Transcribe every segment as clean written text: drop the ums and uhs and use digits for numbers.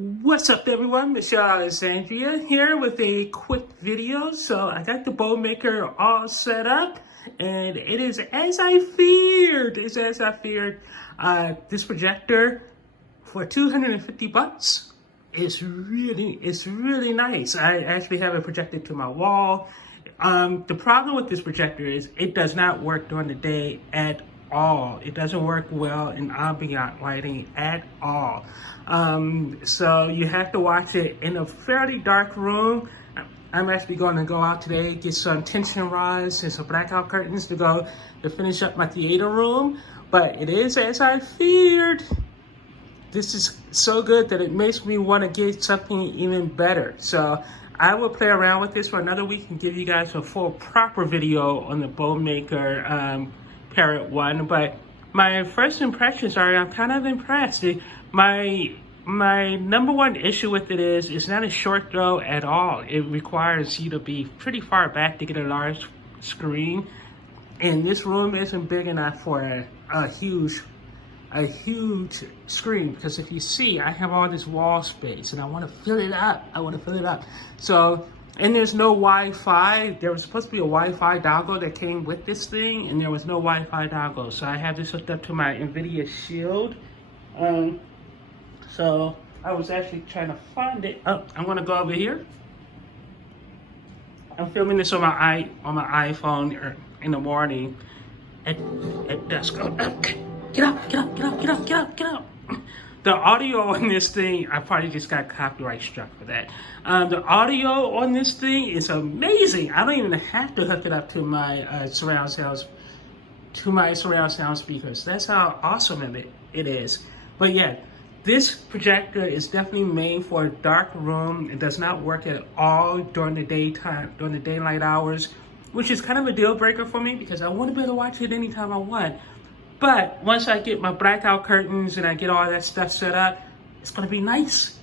What's up everyone, Michelle Alexandria here with a quick video. So I got the Bomaker all set up and it is as I feared. It's as I feared. This projector for 250 bucks is really nice. I actually have it projected to my wall. The problem with this projector is it does not work during the day at all. It doesn't work well in ambient lighting at all. So you have to watch it in a fairly dark room. I'm actually going to go out today, get some tension rods and some blackout curtains to finish up my theater room. But it is as I feared. This is so good that it makes me want to get something even better. So I will play around with this for another week and give you guys a full proper video on the Bomaker Parrot one. But my first impressions are I'm kind of impressed. My number one issue with it is it's not a short throw at all. It requires you to be pretty far back to get a large screen, and this room isn't big enough for a huge screen, because if you see, I have all this wall space and I want to fill it up. So, and there's no Wi-Fi. There was supposed to be a Wi-Fi dongle that came with this thing, and there was no Wi-Fi dongle. So I have this hooked up to my NVIDIA Shield. So I was actually trying to find it. Oh, I'm gonna go over here. I'm filming this on my iPhone in the morning at dusk. Oh, okay. Get up. The audio on this thing, I probably just got copyright struck for that. The audio on this thing is amazing. I don't even have to hook it up to my surround sound speakers. That's how awesome it is. But yeah, this projector is definitely made for a dark room. It does not work at all during the daytime, during the daylight hours, which is kind of a deal breaker for me because I want to be able to watch it anytime I want. But once I get my blackout curtains and I get all that stuff set up, it's gonna be nice.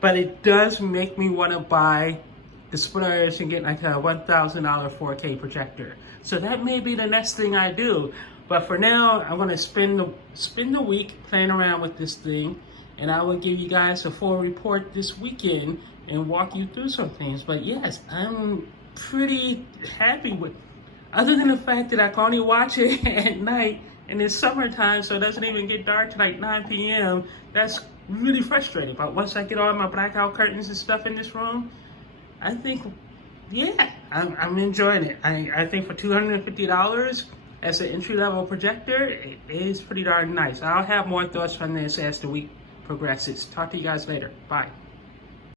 But it does make me want to buy the splurge and get like a $1,000 4K projector. So that may be the next thing I do. But for now, I'm gonna spend the week playing around with this thing, and I will give you guys a full report this weekend and walk you through some things. But yes, I'm pretty happy with. Other than the fact that I can only watch it at night, and it's summertime, so it doesn't even get dark till like 9 p.m. That's really frustrating. But once I get all my blackout curtains and stuff in this room, I think, yeah, I'm enjoying it. I think for $250 as an entry-level projector, it is pretty darn nice. I'll have more thoughts on this as the week progresses. Talk to you guys later. Bye.